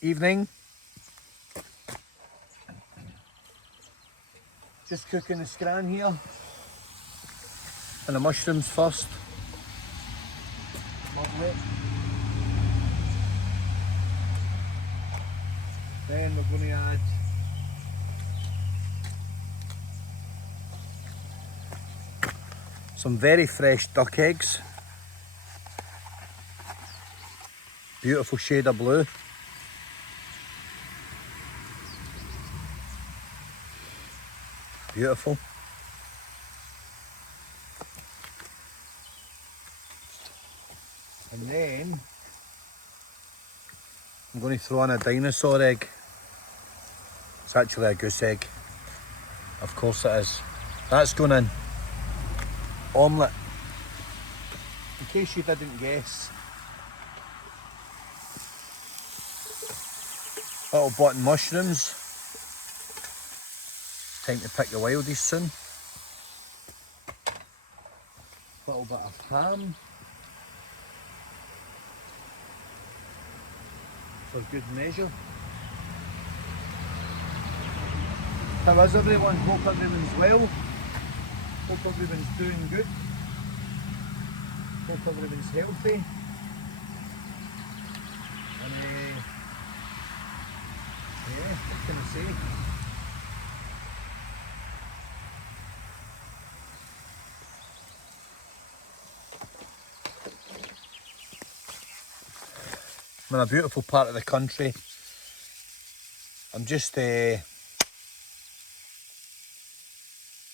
Evening. Just cooking the scran here. And the mushrooms first. Lovely. Then we're going to add some very fresh duck eggs. Beautiful shade of blue. Beautiful. And then I'm going to throw in a dinosaur egg. It's actually a goose egg. Of course it is. That's going in. Omelette. In case you didn't guess. Little button mushrooms. Time to pick the wildies soon. Little bit of ham. For good measure. How is everyone? Hope everyone's well. Hope everyone's doing good. Hope everyone's healthy. And yeah, what can I say? I'm in a beautiful part of the country. I'm just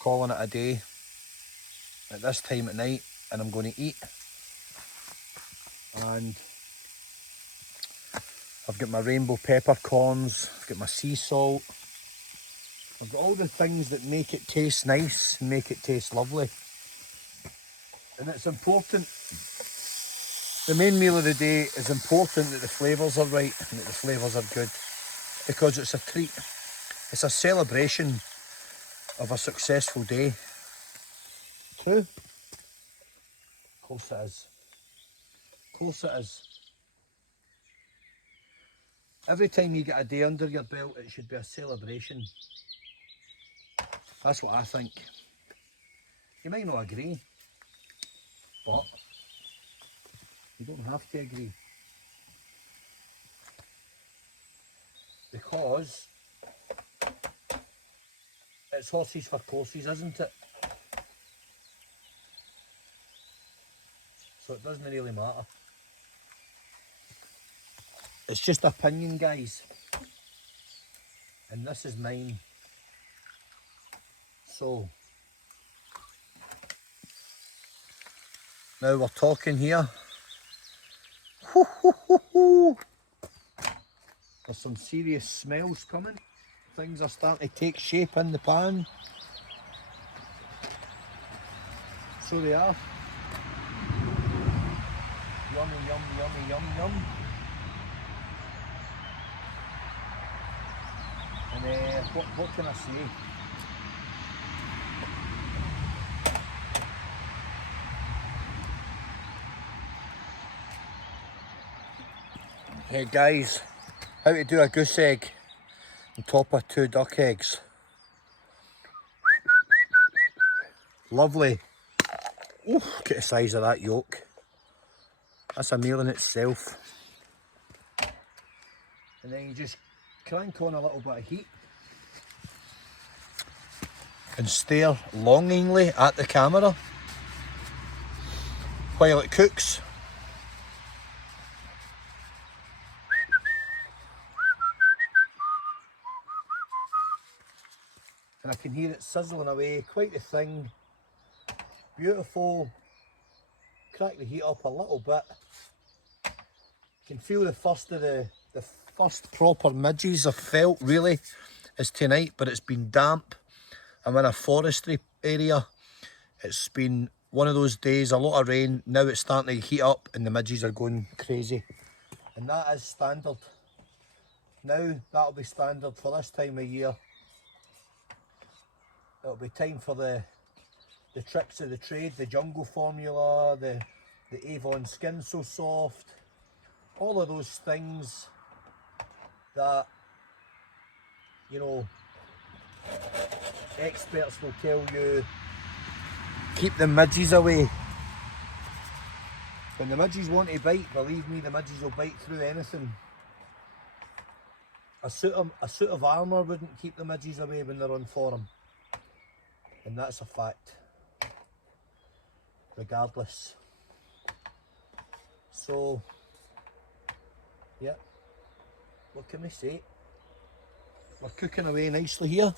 calling it a day at this time at night, and I'm going to eat. And I've got my rainbow peppercorns, I've got my sea salt, I've got all the things that make it taste nice and make it taste lovely. And it's important, the main meal of the day is important that the flavours are right and that the flavours are good, because it's a treat, it's a celebration of a successful day. True? Of course it is. Of course it is. Every time you get a day under your belt, it should be a celebration. That's what I think. You might not agree, but you don't have to agree. Because it's horses for courses, isn't it? So it doesn't really matter. It's just opinion, guys. And this is mine. So, now we're talking here. There's some serious smells coming. Things are starting to take shape in the pan. So they are. Yummy, yum, yummy, yum, yum. And what can I say? Hey guys, how to do a goose egg on top of 2 duck eggs. Lovely. Ooh, look at the size of that yolk. That's a meal in itself. And then you just crank on a little bit of heat and stare longingly at the camera while it cooks. And I can hear it sizzling away, quite a thing. Beautiful. Crack the heat up a little bit. You can feel the first of the first proper midges I've felt really is tonight, but it's been damp. I'm in a forestry area. It's been one of those days, a lot of rain. Now it's starting to heat up and the midges are going crazy. And that is standard. Now that'll be standard for this time of year. It'll be time for the tricks of the trade, the jungle formula, the Avon Skin So Soft, all of those things that, you know, experts will tell you keep the midges away. When the midges want to bite, believe me, the midges will bite through anything. A suit of armour wouldn't keep the midges away when they're on form, and that's a fact, regardless. So, yeah, what can we say? We're cooking away nicely here.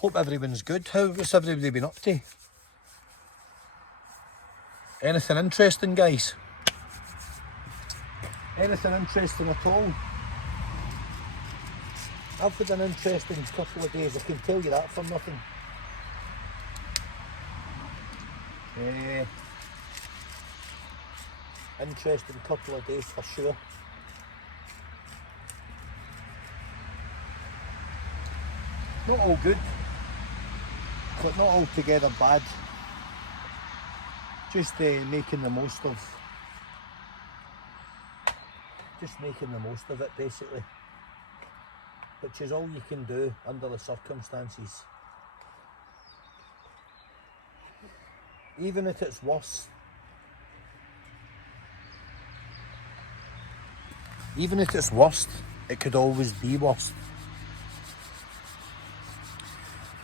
Hope everyone's good. What's everybody been up to? Anything interesting, guys? Anything interesting at all? I've had an interesting couple of days, I can tell you that for nothing. Interesting couple of days for sure. Not all good, but not altogether bad. Just making the most of it, basically, which is all you can do under the circumstances. Even if it's worse, it could always be worse.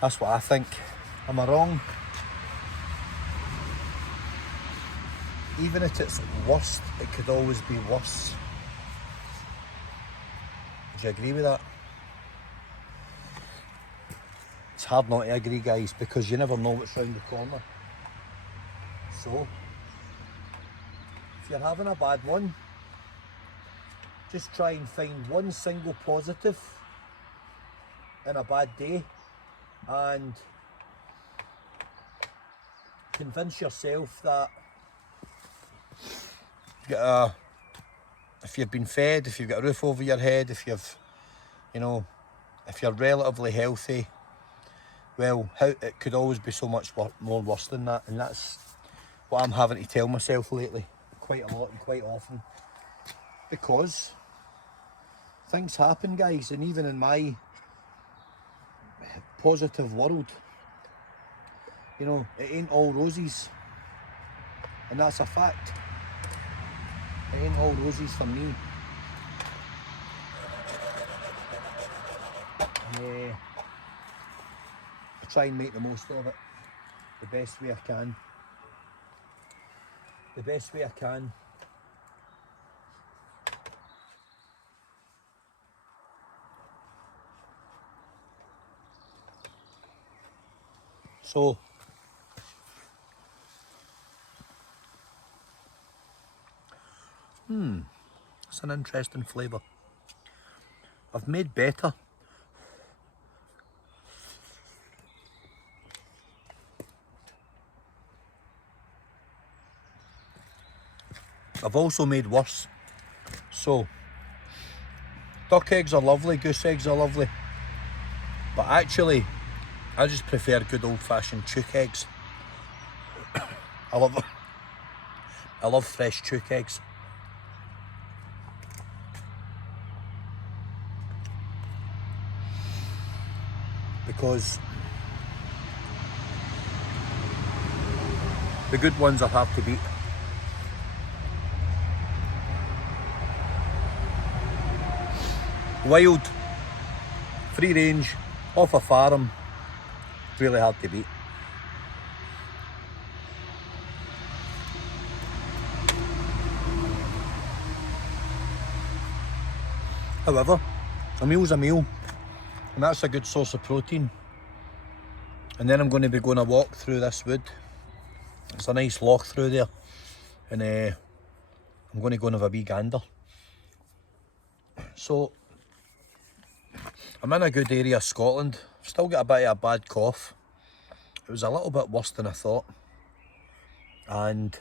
That's what I think. Am I wrong? Even if it's worst, it could always be worse. Would you agree with that? It's hard not to agree, guys, because you never know what's round the corner. So, if you're having a bad one, just try and find one single positive in a bad day and convince yourself that if you've been fed, if you've got a roof over your head, if you've, you know, if you're relatively healthy, well, it could always be so much more worse than that. And that's what I'm having to tell myself lately, quite a lot and quite often, because things happen, guys, and even in my positive world, you know, it ain't all roses, and that's a fact. It ain't all roses for me. I try and make the most of it the best way I can. The best way I can. So, it's an interesting flavour. I've made better. I've also made worse. So, duck eggs are lovely, goose eggs are lovely, but actually, I just prefer good old-fashioned chook eggs. I love fresh chook eggs. Because the good ones are hard to beat. Wild, free range, off a farm, really hard to beat. However, a meal's a meal, and that's a good source of protein. And then I'm going to be going a walk through this wood. It's a nice loch through there, and I'm going to go and have a wee gander. So, I'm in a good area of Scotland. I've still got a bit of a bad cough. It was a little bit worse than I thought, and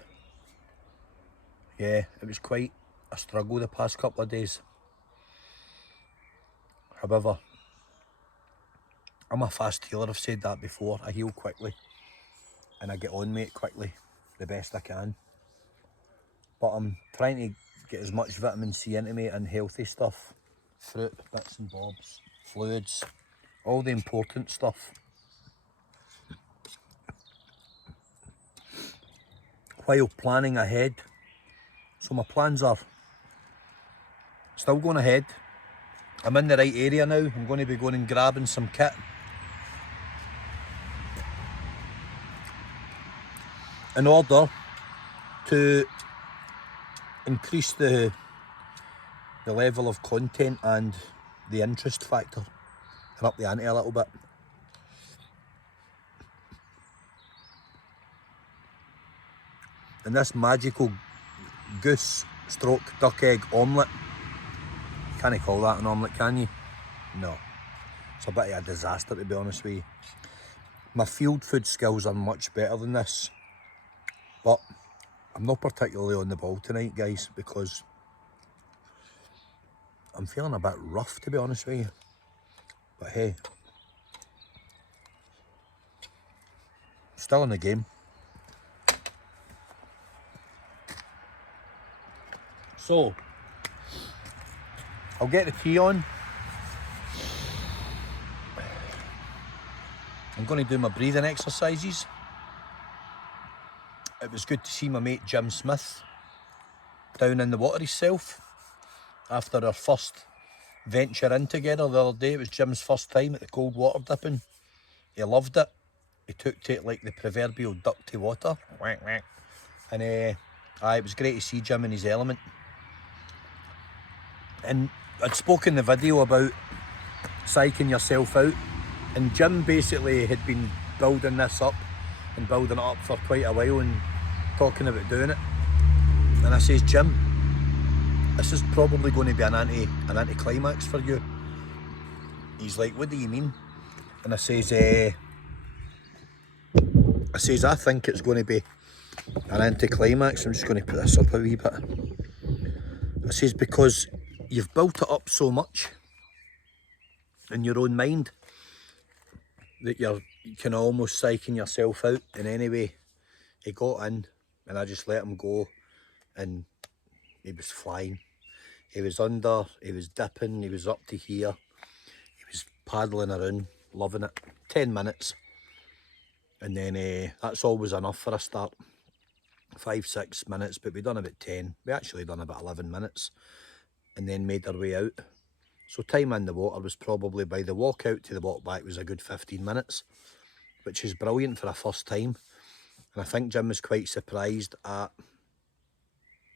yeah, it was quite a struggle the past couple of days. However, I'm a fast healer, I've said that before. I heal quickly and I get on with it quickly, the best I can. But I'm trying to get as much vitamin C into me and healthy stuff fruit, bits and bobs, fluids, all the important stuff. While planning ahead. So my plans are still going ahead. I'm in the right area now. I'm going to be going and grabbing some kit. In order to increase the level of content and the interest factor and up the ante a little bit. And this magical goose stroke duck egg omelette, you can't call that an omelette, can you? No, it's a bit of a disaster, to be honest with you. My field food skills are much better than this, but I'm not particularly on the ball tonight, guys, because I'm feeling a bit rough, to be honest with you. But hey, still in the game. So, I'll get the tea on. I'm going to do my breathing exercises. It was good to see my mate Jim Smith down in the water himself after our first venture in together the other day. It was Jim's first time at the cold water dipping. He loved it. He took to it like the proverbial duck to water. And it was great to see Jim in his element. And I'd spoken in the video about psyching yourself out, and Jim basically had been building this up and building it up for quite a while and talking about doing it. And I says, Jim, this is probably going to be an anticlimax for you. He's like, what do you mean? And I says, I think it's going to be an anticlimax. I'm just going to put this up a wee bit. I says, because you've built it up so much in your own mind that you can almost psyching yourself out. And anyway, he got in and I just let him go, and he was flying. He was under, he was dipping, he was up to here, he was paddling around, loving it. 10 minutes, and then that's always enough for a start. 5-6 minutes, but we done about 10. We actually done about 11 minutes and then made our way out. So time in the water was probably, by the walk out to the walk back, was a good 15 minutes, which is brilliant for a first time. And I think Jim was quite surprised at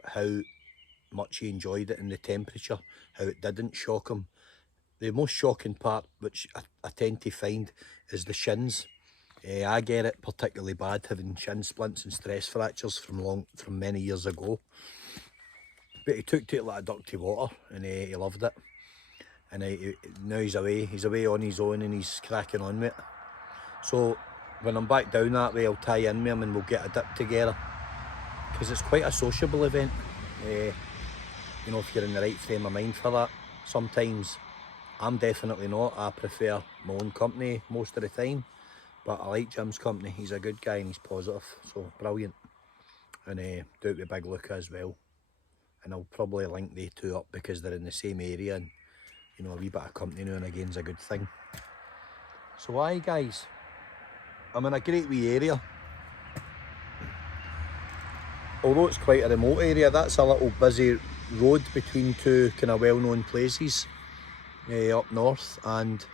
how much he enjoyed it in the temperature, how it didn't shock him. The most shocking part, which I tend to find, is the shins. I get it particularly bad, having shin splints and stress fractures from many years ago. But he took to it like a duck to water, and he loved it. And now he's away on his own, and he's cracking on with it. So when I'm back down that way, I'll tie in with him and we'll get a dip together, because it's quite a sociable event. You know, if you're in the right frame of mind for that. Sometimes I'm definitely not. I prefer my own company most of the time, but I like Jim's company. He's a good guy and he's positive, so brilliant. And do it with Big Luca as well. And I'll probably link the two up because they're in the same area, and you know, a wee bit of company now and again is a good thing. So aye guys, I'm in a great wee area. Although it's quite a remote area, that's a little busy road between two kind of well-known places up north, and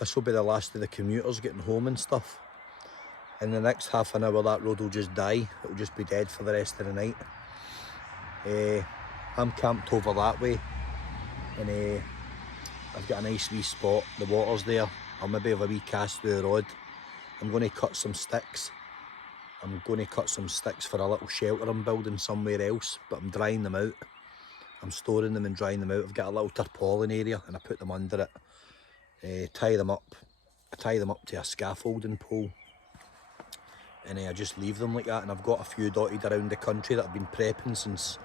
this will be the last of the commuters getting home and stuff. In the next half an hour that road will just die. It'll just be dead for the rest of the night. I'm camped over that way, and I've got a nice wee spot. The water's there. I'll maybe have a wee cast through the rod. I'm going to cut some sticks. I'm going to cut some sticks for a little shelter I'm building somewhere else, but I'm drying them out. I'm storing them and drying them out. I've got a little tarpaulin area and I put them under it. Tie them up. I tie them up to a scaffolding pole, and I just leave them like that. And I've got a few dotted around the country that I've been prepping since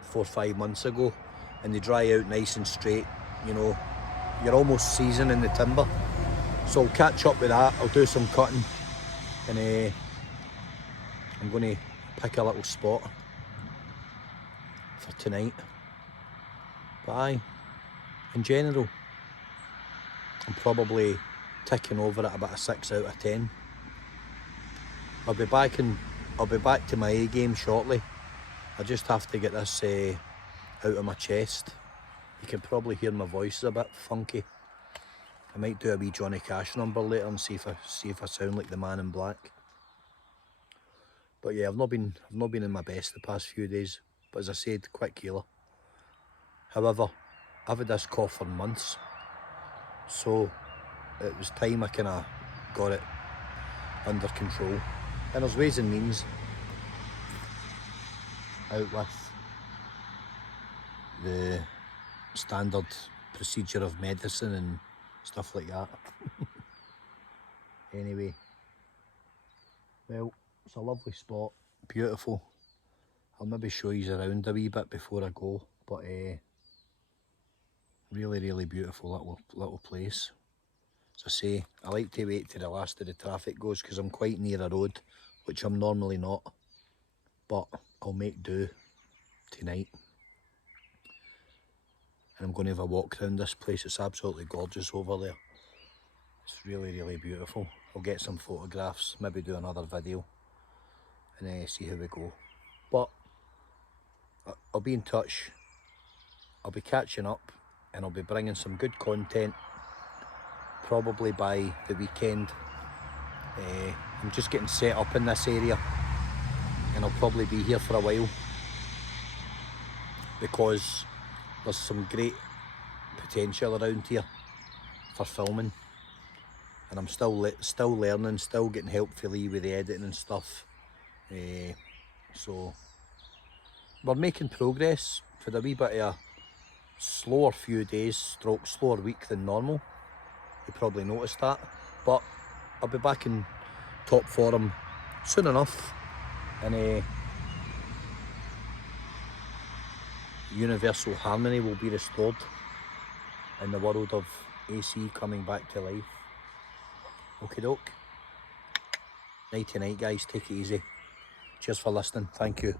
4 or 5 months ago, and they dry out nice and straight. You know, you're almost seasoning the timber. So I'll catch up with that. I'll do some cutting, and I'm going to pick a little spot for tonight. But aye, in general, I'm probably ticking over at about a 6 out of 10. I'll be back to my A game shortly. I just have to get this out of my chest. You can probably hear my voice is a bit funky. I might do a wee Johnny Cash number later and see if I sound like the Man in Black. But yeah, I've not been in my best the past few days. But as I said, quick healer. However, I've had this cough for months, so it was time I kind of got it under control. And there's ways and means out with the standard procedure of medicine and stuff like that. Anyway, well, it's a lovely spot, beautiful. I'll maybe show you around a wee bit before I go, but really beautiful little place. As I say, I like to wait till the last of the traffic goes because I'm quite near a road, which I'm normally not, but I'll make do tonight. And I'm going to have a walk around this place. It's absolutely gorgeous over there. It's really beautiful. I'll get some photographs, maybe do another video and see how we go. But I'll be in touch. I'll be catching up and I'll be bringing some good content probably by the weekend. I'm just getting set up in this area and I'll probably be here for a while because there's some great potential around here for filming, and I'm still learning, still getting help for Lee with the editing and stuff. So we're making progress for a wee bit of a slower few days, slower week than normal. You probably noticed that, but I'll be back in top form soon enough, and universal harmony will be restored in the world of AC coming back to life. Okie doke. Nighty night guys, take it easy. Cheers for listening, thank you.